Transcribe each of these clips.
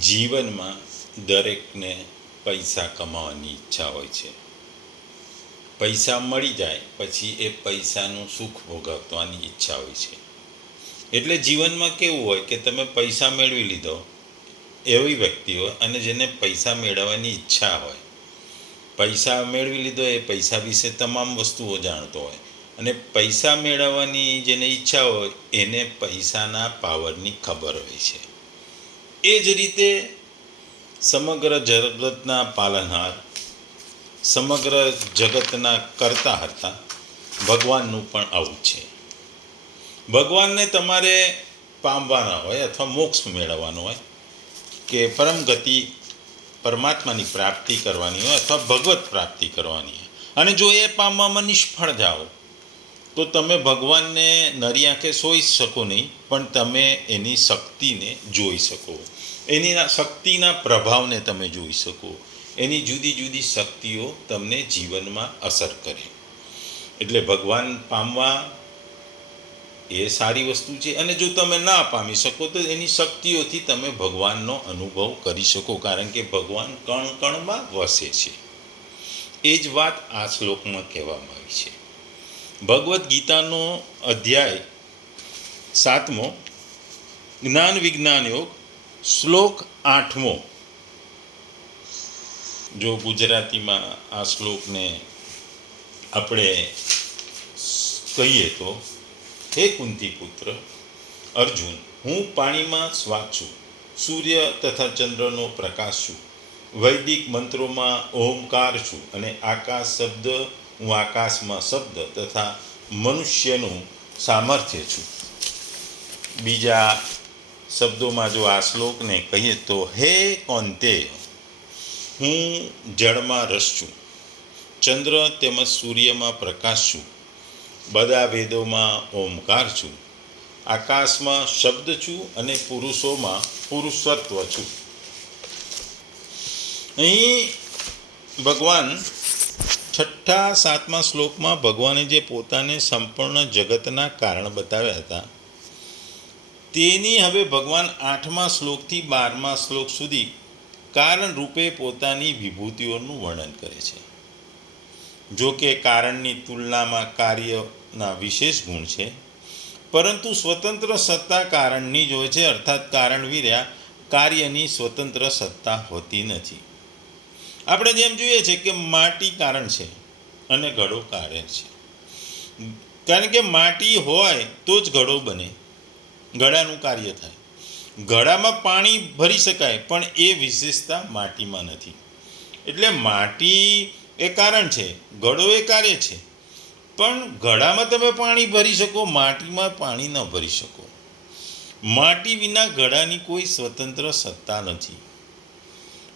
જીવનમાં દરેકને પૈસા કમાવાની ઈચ્છા હોય છે. પૈસા મળી જાય, પછી એ પૈસાનું સુખ ભોગવવાની ઈચ્છા હોય છે. એટલે જીવનમાં કેવું હોય કે તમે પૈસા મેળવી લીધો, એવી વ્યક્તિ હોય અને જેને પૈસા મેળવવાની ઈચ્છા હોય. પૈસા મેળવી લીધો એ પૈસા વિશે તમામ વસ્તુઓ જાણતો હોય. અને પૈસા મેળવવાની જેને ઈચ્છા હોય, એને પૈસાના પાવરની ખબર હોય છે. એ જ રીતે સમગ્ર જગતના પાલનહાર, સમગ્ર જગતના કરતા હતા, ભગવાનનું પણ આવું છે. ભગવાનને તમારે પામવાના હોય અથવા મોક્ષ મેળવવાનો હોય કે પરમ ગતિ પરમાત્માની પ્રાપ્તિ કરવાની હોય અથવા ભગવત પ્રાપ્તિ કરવાની હોય. અને જો એ પામવામાં નિષ્ફળ જાઓ, તો તમે ભગવાનને નરી આંખે સોઈ શકો નહીં, પણ તમે એની શક્તિને જોઈ શકો. એની શક્તિના પ્રભાવને તમે જોઈ શકો. એની જુદી જુદી શક્તિઓ તમને જીવનમાં અસર કરે. એટલે ભગવાન પામવા એ સારી વસ્તુ છે અને જો તમે ના પામી શકો તો એની શક્તિઓથી તમે ભગવાનનો અનુભવ કરી શકો, કારણ કે ભગવાન કણ કણમાં વસે છે. એ જ વાત આ શ્લોકમાં કહેવામાં આવી છે. ભગવદ્ ગીતાનો અધ્યાય સાતમો જ્ઞાન વિજ્ઞાન યોગ શ્લોક આઠમો. જો ગુજરાતીમાં આ શ્લોકને આપણે કહીએ તો, હે કુંતી પુત્ર અર્જુન, હું પાણીમાં શ્વાસ છું, સૂર્ય તથા ચંદ્રનો પ્રકાશ છું, વૈદિક મંત્રોમાં ઓમકાર છું અને આકાશ શબ્દ, હું આકાશમાં શબ્દ તથા મનુષ્યનું સામર્થ્ય છું. બીજા શબ્દોમાં જો આ શ્લોકને કહીએ તો, હે કોંતે હું જળમાં રસ છું. ચંદ્ર તેમજ સૂર્યમાં પ્રકાશ છું. બધા વેદોમાં ઓમકાર છું. આકાશમાં શબ્દ છું અને પુરુષોમાં પુરુષત્વ છું. અહીં ભગવાન છઠ્ઠા, સાતમા શ્લોકમાં ભગવાને જે પોતાને સંપૂર્ણ જગતના કારણ બતાવ્યા હતા તેની હવે ભગવાન આઠમા શ્લોકથી બારમા શ્લોક સુધી કારણ રૂપે પોતાની વિભૂતિઓનું વર્ણન કરે છે. જો કે કારણની તુલનામાં કાર્યના વિશેષ ગુણ છે, પરંતુ સ્વતંત્ર સત્તા કારણની જ હોય છે, અર્થાત કારણ વિર્યા કાર્યની સ્વતંત્ર સત્તા હોતી નથી. આપણે જેમ જોઈએ છે કે માટી કારણ છે અને ઘડો કારણ છે. કારણ કે માટી હોય તો જ ઘડો બને. ઘડાનું કાર્ય થાય. ગળામાં પાણી ભરી શકાય, પણ એ વિશેષતા માટીમાં નથી. એટલે માટી એ કારણ છે, ગળો એ કાર્ય છે. પણ ગળામાં તમે પાણી ભરી શકો, માટીમાં પાણી ન ભરી શકો. માટી વિના ગળાની કોઈ સ્વતંત્ર સત્તા નથી.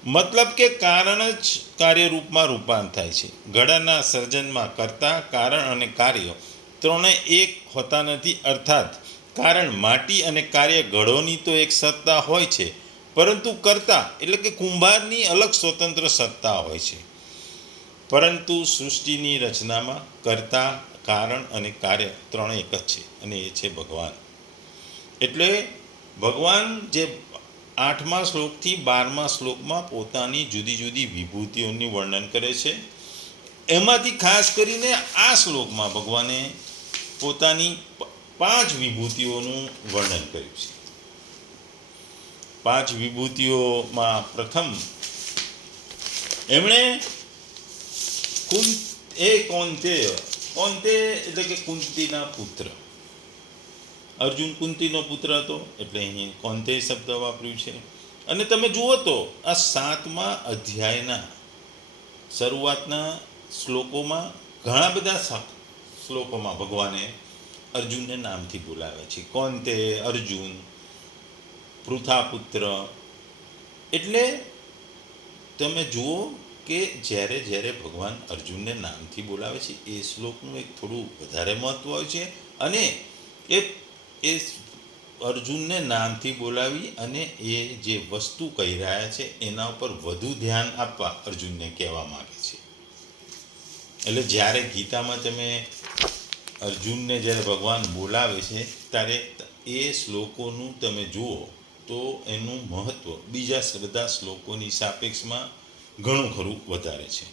મતલબ કે કારણ જ કાર્યરૂપમાં રૂપાંતર થાય છે. ગળાના સર્જનમાં કરતા કારણ અને કાર્ય ત્રણે એક હોતા નથી, અર્થાત કારણ માટી અને કાર્ય ઘડોની તો એક સત્તા હોય છે, પરંતુ કરતા એટલે કે કુંભારની અલગ સ્વતંત્ર સત્તા હોય છે. પરંતુ સૃષ્ટિની રચનામાં કરતા, કારણ અને કાર્ય ત્રણ એક જ છે અને એ છે ભગવાન. એટલે ભગવાન જે આઠમા શ્લોકથી બારમા શ્લોકમાં પોતાની જુદી જુદી વિભૂતિઓનું વર્ણન કરે છે, એમાંથી ખાસ કરીને આ શ્લોકમાં ભગવાને પોતાની પાંચ વિભૂતિઓનું વર્ણન કર્યું છે. પાંચ વિભૂતિઓમાં પ્રથમ એમણે કુંત, એ કોંતે કોંતે એટલે કે કુંતીના પુત્ર. અર્જુન કુંતીનો પુત્ર હતો, એટલે અહીં કોંતે શબ્દ વાપર્યું છે. અને તમે જુઓ તો, આ સાતમા અધ્યાયના શરૂઆતના શ્લોકોમાં ઘણા બધા શ્લોકોમાં ભગવાને અર્જુનને નામથી બોલાવે છે. કોંતે અર્જુન. પૃથાપુત્ર. એટલે તમે જુઓ કે જ્યારે જ્યારે ભગવાન અર્જુનને નામથી બોલાવે છે, એ શ્લોકનું એક થોડું વધારે મહત્વ હોય છે અને એ એ અર્જુનને નામથી બોલાવી અને એ જે વસ્તુ કહી રહ્યા છે, એના ઉપર વધુ ધ્યાન આપવા અર્જુનને કહેવા માગે છે. એટલે જ્યારે ગીતામાં તમે અર્જુનને જ્યારે ભગવાન બોલાવે છે, ત્યારે એ શ્લોકોનું તમે જુઓ તો એનું મહત્વ બીજા બધા શ્લોકોની સાપેક્ષમાં ઘણું ખરું વધારે છે.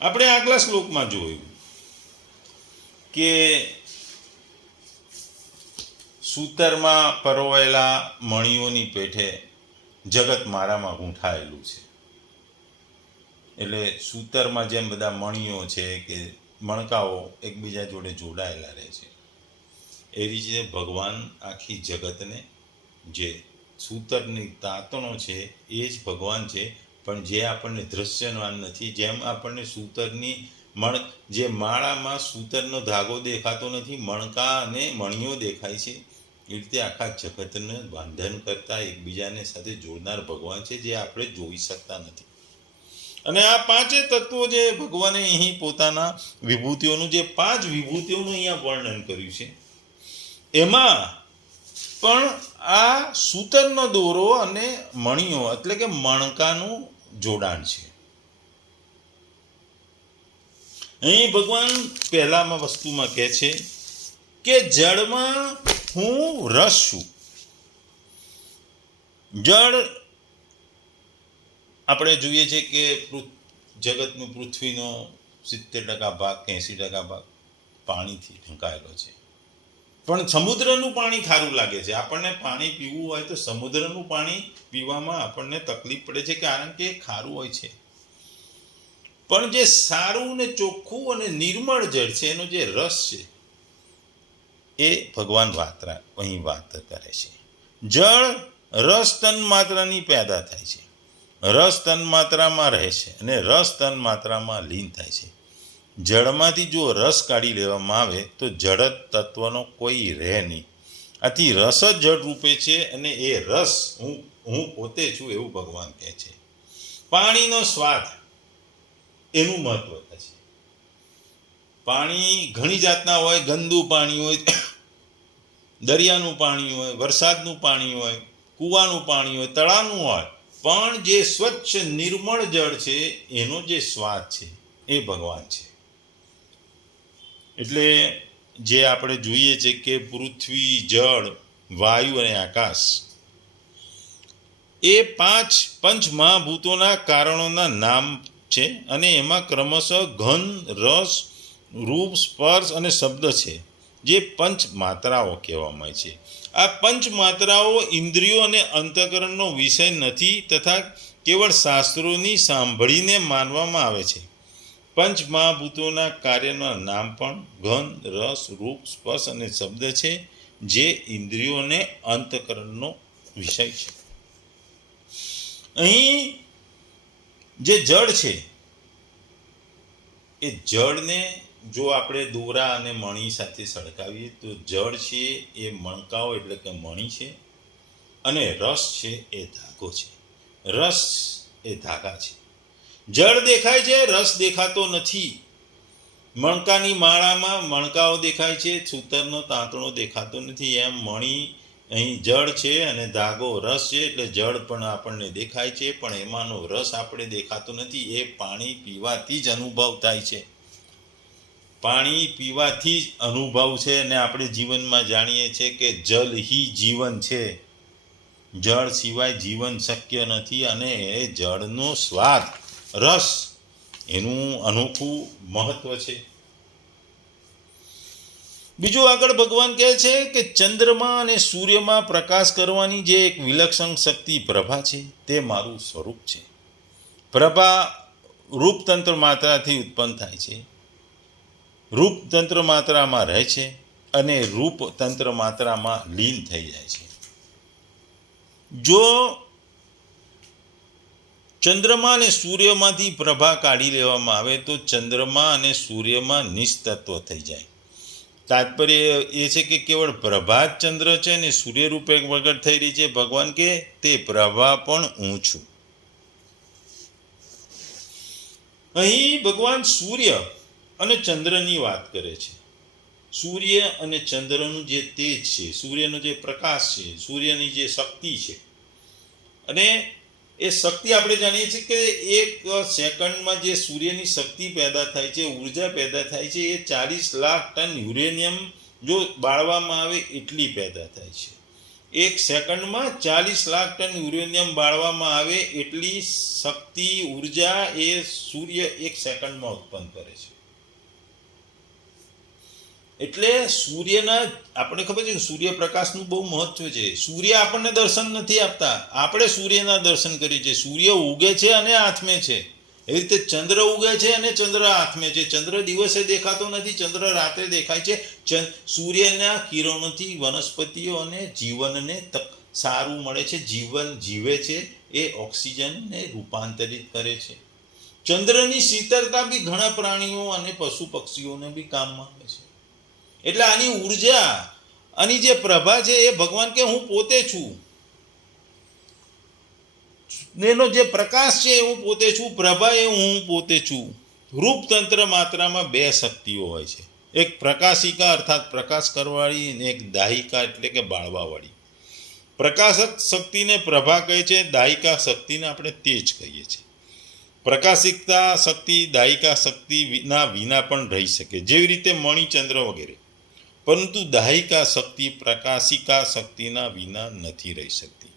આપણે આગલા શ્લોકમાં જોયું કે સૂતરમાં પરોવાયેલા મણીઓની પેઠે જગત મારામાં ગૂંઠાયેલું છે. એટલે સૂતરમાં જેમ બધા મણીઓ છે કે મણકાઓ એકબીજા જોડે જોડાયેલા રહે છે. એ રીતે ભગવાન આખી જગતને જે સૂતરની તાતણો છે, એ જ ભગવાન છે. પણ જે આપણને દૃશ્યમાન નથી, જેમ આપણને સૂતરની મણ, જે માળામાં સૂતરનો ધાગો દેખાતો નથી, મણકા અને મણીઓ દેખાય છે. એ રીતે આખા જગતને બાંધન કરતા એકબીજાને સાથે જોડનાર ભગવાન છે, જે આપણે જોઈ શકતા નથી. અને આ પાંચે તત્વો જે ભગવાને અહીં પોતાના વિભૂતિઓનું, જે પાંચ વિભૂતિઓનું અહીંયા વર્ણન કર્યું છે. એમાં પણ આ સૂતરનો દોરો અને મણીઓ એટલે કે મણકાનું જોડાણ છે. અહીં ભગવાન પહેલામાં વસ્તુમાં કહે છે કે જળમાં હું રસ છું. જળ આપણે જોઈએ છે કે જગતનું પૃથ્વીનો સિત્તેર ટકા ભાગ કે એંસી ટકા ભાગ પાણીથી ઢંકાયેલો છે. પણ સમુદ્રનું પાણી ખારું લાગે છે. આપણને પાણી પીવું હોય તો સમુદ્રનું પાણી પીવામાં આપણને તકલીફ પડે છે કારણ કે ખારું હોય છે. પણ જે સારું ને ચોખ્ખું અને નિર્મળ જળ છે, એનો જે રસ છે, એ ભગવાન વાતરા અહીં વાત કરે છે. જળ રસ તન માત્રાની પેદા થાય છે. રસ તન માત્રામાં રહે છે અને રસ તન માત્રામાં લીન થાય છે. જળમાંથી જો રસ કાઢી લેવામાં આવે, તો જળ તત્વનો કોઈ રહે નહીં. આથી રસ જ જળ રૂપે છે અને એ રસ હું હું પોતે છું એવું ભગવાન કહે છે. પાણીનો સ્વાદ એનું મહત્વ છે. પાણી ઘણી જાતના હોય, ગંદુ પાણી હોય, દરિયાનું પાણી હોય, વરસાદનું પાણી હોય, કૂવાનું પાણી હોય, તળાવનું હોય પણ જે સ્વચ્છ નિર્મળ જળ છે, એનો જે સ્વાદ છે, એ ભગવાન છે. એટલે જે આપણે જોઈએ છે કે પૃથ્વી, જળ, વાયુ અને આકાશ, એ પાંચ પંચ મહાભૂતોના કારણોના નામ છે અને એમાં ક્રમશઃ ઘન, રસ, રૂપ, સ્પર્શ અને શબ્દ છે. જે પંચ માત્રાઓ કહેવામાં આવે છે. આ પંચ માત્રાઓ ઇન્દ્રિયો અને અંતઃકરણનો વિષય નથી તથા કેવળ શાસ્ત્રોની સાંભળીને માનવામાં આવે છે. પંચ મહાભૂતોના કાર્યના નામ પણ ઘન, રસ, રૂપ, સ્પર્શ અને શબ્દ છે, જે ઇન્દ્રિયોને અંતકરણનો વિષય છે. અહીં જે જળ છે, એ જળને જો આપણે દોરા અને મણી સાથે સળગાવીએ, તો જળ છે એ મણકાઓ એટલે કે મણી છે અને રસ છે એ ધાગો છે. રસ એ ધાગા છે. જળ દેખાય છે, રસ દેખાતો નથી. મણકાની માળામાં મણકાઓ દેખાય છે, સૂતરનો તાંતણો દેખાતો નથી. એમ મણી અહીં જળ છે અને ધાગો રસ છે એટલે જળ પણ આપણને દેખાય છે, પણ એમાંનો રસ આપણે દેખાતો નથી. એ પાણી પીવાથી જ અનુભવ થાય છે. પાણી પીવાથી જ અનુભવ છે અને આપણે જીવનમાં જાણીએ છીએ કે જલ હી જીવન છે. જળ સિવાય જીવન શક્ય નથી અને એ જળનો સ્વાદ, રસ, એનું અનોખું મહત્વ છે. બીજું આગળ ભગવાન કહે છે કે ચંદ્રમાં અને સૂર્યમાં પ્રકાશ કરવાની જે એક વિલક્ષણ શક્તિ પ્રભા છે, તે મારું સ્વરૂપ છે. પ્રભા રૂપતંત્ર માત્રાથી ઉત્પન્ન થાય છે. રૂપતંત્ર માત્રામાં રહે છે અને રૂપતંત્ર માત્રામાં લીન થઈ જાય છે. જો ચંદ્રમા અને સૂર્યમાંથી પ્રભા કાઢી લેવામાં આવે તો ચંદ્રમા અને સૂર્યમાં નિસ્તત્વ થઈ જાય. તાત્પર્ય એ છે કે કેવળ પ્રભા જ ચંદ્ર છે ને સૂર્ય રૂપે પ્રગટ થઈ રહી છે. ભગવાન કે તે પ્રભા પણ હું છું. અહીં ભગવાન સૂર્ય અને ચંદ્રની વાત કરે છે. સૂર્ય અને ચંદ્રનું જે તેજ છે, સૂર્યનો જે પ્રકાશ છે, સૂર્યની જે શક્તિ છે. અને એ શક્તિ આપણે જાણીએ છીએ કે એક સેકન્ડમાં જે સૂર્યની શક્તિ પેદા થાય છે, ઊર્જા પેદા થાય છે, એ ચાલીસ લાખ ટન યુરેનિયમ જો બાળવામાં આવે એટલી પેદા થાય છે. એક સેકન્ડમાં ચાલીસ લાખ ટન યુરેનિયમ બાળવામાં આવે એટલી શક્તિ, ઊર્જા એ સૂર્ય એક સેકન્ડમાં ઉત્પન્ન કરે છે. એટલે સૂર્યના આપણે ખબર છે કે સૂર્યપ્રકાશનું બહુ મહત્વ છે. સૂર્ય આપણને દર્શન નથી આપતા. આપણે સૂર્યના દર્શન કરીએ છીએ. સૂર્ય ઉગે છે અને આથમે છે. એવી રીતે ચંદ્ર ઉગે છે અને ચંદ્ર આથમે છે. ચંદ્ર દિવસે દેખાતો નથી, ચંદ્ર રાત્રે દેખાય છે. સૂર્યના કિરણોથી વનસ્પતિઓ અને જીવનને તક, સારું મળે છે. જીવન જીવે છે. એ ઓક્સિજનને રૂપાંતરિત કરે છે. ચંદ્રની શીતળતા બી ઘણા પ્રાણીઓ અને પશુ પક્ષીઓને બી કામમાં આવે છે. એટલે આની ઊર્જા, આની જે પ્રભા છે એ ભગવાન કે હું પોતે છું. એનો જે પ્રકાશ છે એ હું પોતે છું, પ્રભા એ હું પોતે છું. રૂપતંત્ર માત્રામાં બે શક્તિઓ હોય છે. એક પ્રકાશિકા અર્થાત પ્રકાશ કરવાવાળી અને એક દાહિકા એટલે કે બાળવાવાળી. પ્રકાશક શક્તિને પ્રભા કહે છે દાયિકા શક્તિને આપણે તેજ કહીએ છીએ. પ્રકાશિકતા શક્તિ દાયિકા શક્તિ વિના વિના પણ રહી શકે. જેવી રીતે મણિચંદ્ર વગેરે. પરંતુ દાહિકા શક્તિ, પ્રકાશિકા શક્તિના વિના નથી રહી શકતી.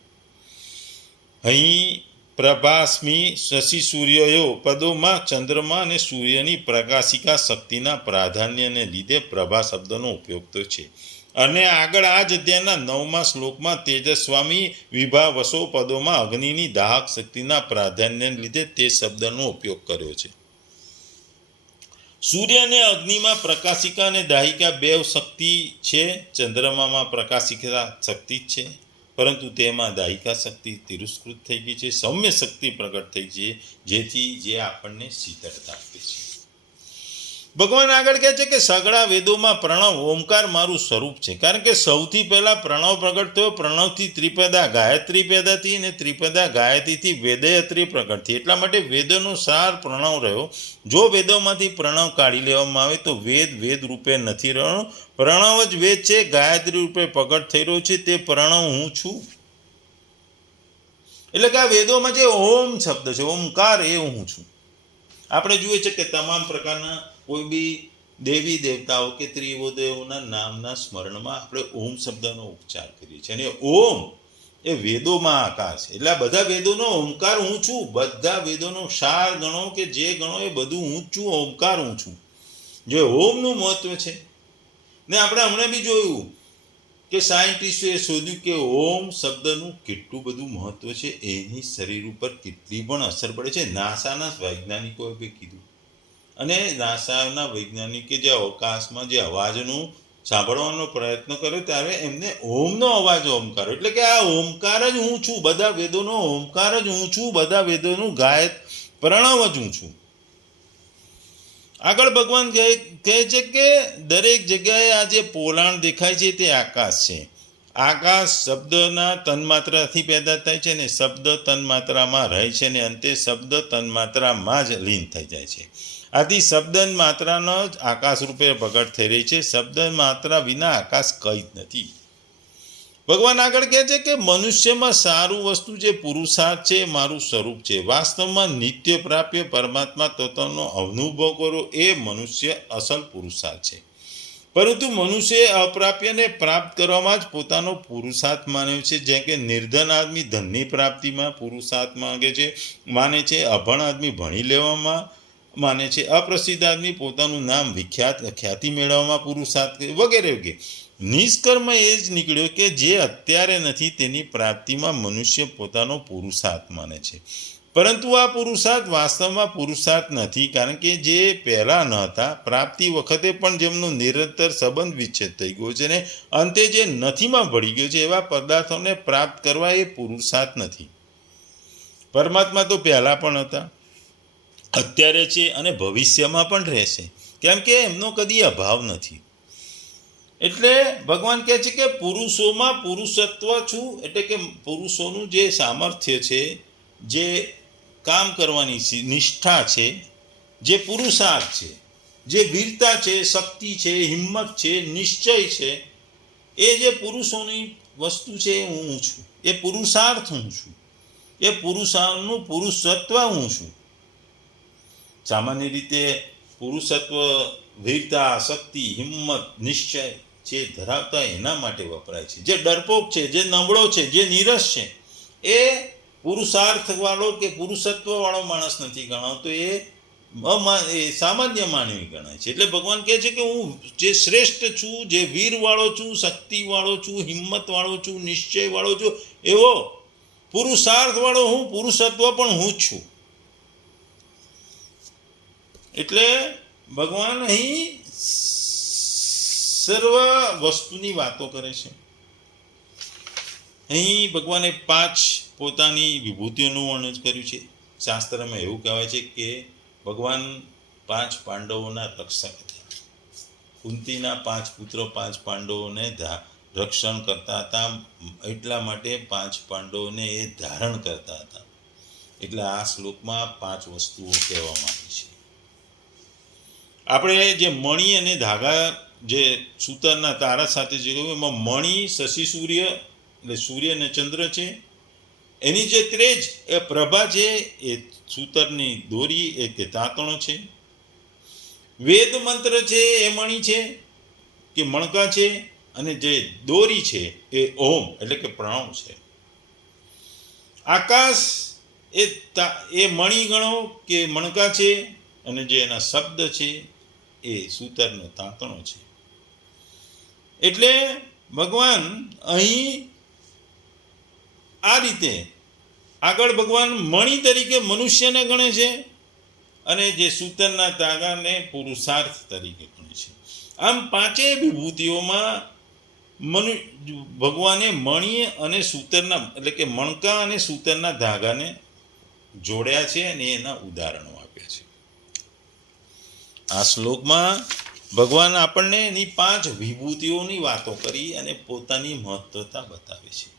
અહીં પ્રભાસ્મી શશી સૂર્યયો પદોમાં ચંદ્રમા અને સૂર્યની પ્રકાશિકા શક્તિના પ્રાધાન્યને લીધે પ્રભા શબ્દનો ઉપયોગ તો છે. અને આગળ આ જ અધ્યાયના નવમા શ્લોકમાં તેજસ્વામી વિભા વસો પદોમાં અગ્નિની દાહક શક્તિના પ્રાધાન્યને લીધે તે શબ્દનો ઉપયોગ કર્યો છે. સૂર્ય અને અગ્નિમાં પ્રકાશિકા અને દાહિકા બે શક્તિ છે, ચંદ્રમામાં પ્રકાશિકા શક્તિ જ છે. પરંતુ તેમાં દાહિકા શક્તિ તિરસ્કૃત થઈ ગઈ છે, સૌમ્ય શક્તિ પ્રગટ થઈ છે, જેથી જે આપણને શીતળતા આપે છે. ભગવાન આગળ કહે છે કે સગળા વેદોમાં પ્રણવ, ઓમકાર મારું સ્વરૂપ છે. કારણ કે સૌથી પહેલાં પ્રણવ પ્રગટ થયો, પ્રણવથી ત્રિપદા ગાયત્રી પેદા થઈ અને ત્રિપદા ગાયત્રીથી વેદયત્રી પ્રગટ થઈ. એટલા માટે વેદોનો સાર પ્રણવ રહ્યો. જો વેદોમાંથી પ્રણવ કાઢી લેવામાં આવે તો વેદ વેદ રૂપે નથી રહ્યો. પ્રણવ જ વેદ છે, ગાયત્રી રૂપે પ્રગટ થઈ રહ્યો છે, તે પ્રણવ હું છું. એટલે કે આ વેદોમાં જે ઓમ શબ્દ છે, ઓમકાર એ હું છું. આપણે જોઈએ છે કે તમામ પ્રકારના કોઈ બી દેવી દેવતાઓ કે ત્રિવોદેવોના નામના સ્મરણમાં આપણે ઓમ શબ્દનો ઉચ્ચાર કરીએ છીએ. અને ઓમ એ વેદોમાં આકાર છે. એટલે આ બધા વેદોનો ઓમકાર હું છું. બધા વેદોનો સાર ગણો કે જે ગણો એ બધું હું છું, ઓમકાર હું છું. જે ઓમનું મહત્વ છે. ને આપણે હમણાં બી જોયું કે સાયન્ટિસ્ટોએ શોધ્યું કે ઓમ શબ્દનું કેટલું બધું મહત્વ છે. એની શરીર ઉપર કેટલી પણ અસર પડે છે. નાસાના વૈજ્ઞાનિકોએ બી કીધું. અને નાસાના વૈજ્ઞાનિકે જે અવકાશમાં જે અવાજનું સાંભળવાનો પ્રયત્ન કર્યો ત્યારે એમને ઓમનો અવાજ ઓમકાર. એટલે કે આ ઓમકાર જ હું છું, બધા વેદોનો ઓમકાર જ હું છું, બધા વેદોનું ગાયત પ્રણવ જ હું છું. આગળ ભગવાન કહે કહે છે કે દરેક જગ્યાએ આ જે પોલાણ દેખાય છે તે આકાશ છે. આકાશ શબ્દના તન્માત્રાથી પેદા થાય છે ને શબ્દ તન્માત્રામાં રહે છે ને અંતે શબ્દ તન્માત્રામાં જ લીન થઈ જાય છે. આથી શબ્દ માત્રાનો જ આકાશ રૂપે પ્રગટ થઈ રહી છે. શબ્દ માત્રા વિના આકાશ કંઈ જ નથી. ભગવાન આગળ કહે છે કે મનુષ્યમાં સારું વસ્તુ જે પુરુષાર્થ છે મારું સ્વરૂપ છે. વાસ્તવમાં નિત્ય પ્રાપ્ય પરમાત્મા તત્વનો અનુભવ કરો એ મનુષ્ય અસલ પુરુષાર્થ છે. પરંતુ મનુષ્યએ અપ્રાપ્યને પ્રાપ્ત કરવામાં જ પોતાનો પુરુષાર્થ માન્યો છે. જેમ કે નિર્ધન આદમી ધનની પ્રાપ્તિમાં પુરુષાર્થ માંગે છે, માને છે, અભણ આદમી ભણી લેવામાં માને છે, અપ્રસિદ્ધ આદમી પોતાનું નામ વિખ્યાત, ખ્યાતિ મેળવવામાં પુરુષાર્થ વગેરે વગેરે. નિષ્કર્મ એ જ નીકળ્યો કે જે અત્યારે નથી તેની પ્રાપ્તિમાં મનુષ્ય પોતાનો પુરુષાર્થ માને છે. પરંતુ આ પુરુષાર્થ વાસ્તવમાં પુરુષાર્થ નથી, કારણ કે જે પહેલાં ન હતા, પ્રાપ્તિ વખતે પણ જેમનો નિરંતર સંબંધ વિચ્છેદ થઈ ગયો છે ને અંતે જે નથીમાં ભળી ગયો છે, એવા પદાર્થોને પ્રાપ્ત કરવા એ પુરુષાર્થ નથી. પરમાત્મા તો પહેલાં પણ હતા. અત્યારે છે અને ભવિષ્યમાં પણ રહેશે. કેમ કે એમનો કદી અભાવ નથી. એટલે ભગવાન કહે છે કે પુરુષોમાં પુરુષત્વ છું, એટલે કે પુરુષોનું જે સામર્થ્ય છે, જે કામ કરવાની નિષ્ઠા છે, જે પુરુષાર્થ છે, જે વીરતા છે, શક્તિ છે, હિંમત છે, નિશ્ચય છે, એ જે પુરુષોની વસ્તુ છે એ હું છું. એ પુરુષાર્થ હું છું. એ પુરુષાનું પુરુષત્વ હું છું. સામાન્ય રીતે પુરુષત્વ, વીરતા શક્તિ હિંમત, નિશ્ચય જે ધરાવતા એના માટે વપરાય છે. જે ડરપોક છે, જે નબળો છે, જે નીરસ છે, એ પુરુષાર્થવાળો કે પુરુષત્વવાળો માણસ નથી ગણાવતો. એ એ સામાન્ય માનવી ગણાય છે. એટલે ભગવાન કહે છે કે હું જે શ્રેષ્ઠ છું, જે વીરવાળો છું, શક્તિવાળો છું, હિંમતવાળો છું, નિશ્ચયવાળો છું, એવો પુરુષાર્થવાળો હું, પુરુષત્વ પણ હું છું. એટલે ભગવાન અહીં સર્વ વસ્તુની વાતો કરે છે. અહીં ભગવાને પાંચ પોતાની વિભૂતિઓનું વર્ણન કર્યું છે. શાસ્ત્રમાં એવું કહેવાય છે કે ભગવાન પાંચ પાંડવોના રક્ષક હતા. કુંતીના પાંચ પુત્રો, પાંચ પાંડવોને રક્ષણ કરતા હતા. એટલા માટે પાંચ પાંડવોને એ ધારણ કરતા હતા. એટલે આ શ્લોકમાં પાંચ વસ્તુઓ કહેવામાં આપણે જે મણી અને ધાગા જે સૂતરના તારા સાથે જે કહ્યું એમાં મણી, શશી સૂર્ય એટલે સૂર્ય અને ચંદ્ર છે. એની જે ત્રેજ, એ પ્રભા છે, એ સૂતરની દોરી, એ કે તાંતણો છે. વેદ મંત્ર છે, એ મણી છે, કે મણકા છે, અને જે દોરી છે, એ ઓમ, એટલે કે પ્રણવ છે. આકાશ, એ એ મણી ગણો, કે મણકા છે, અને જે એના શબ્દ છે એ સૂતરનો તાંતણો છે. એટલે ભગવાન અહીં આ રીતે આગળ ભગવાન મણી તરીકે મનુષ્યને ગણે છે અને જે સૂતરના તાગાને પુરુષાર્થ તરીકે ગણે છે. આમ પાંચેય વિભૂતિઓમાં મનુ ભગવાને મણી અને સૂતરના, એટલે કે મણકા અને સૂતરના ધાગાને જોડ્યા છે અને એના ઉદાહરણો આ શ્લોકમાં ભગવાન આપણને એની પાંચ વિભૂતિઓની વાતો કરી અને પોતાની મહત્વતા બતાવે છે.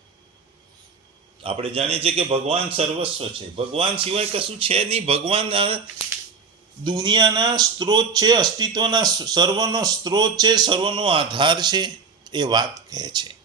આપણે જાણીએ છીએ કે ભગવાન સર્વસ્વ છે. ભગવાન સિવાય કશું છે નહીં. ભગવાન દુનિયાના સ્ત્રોત છે, અસ્તિત્વના સર્વનો સ્ત્રોત છે, સર્વનો આધાર છે, એ વાત કહે છે.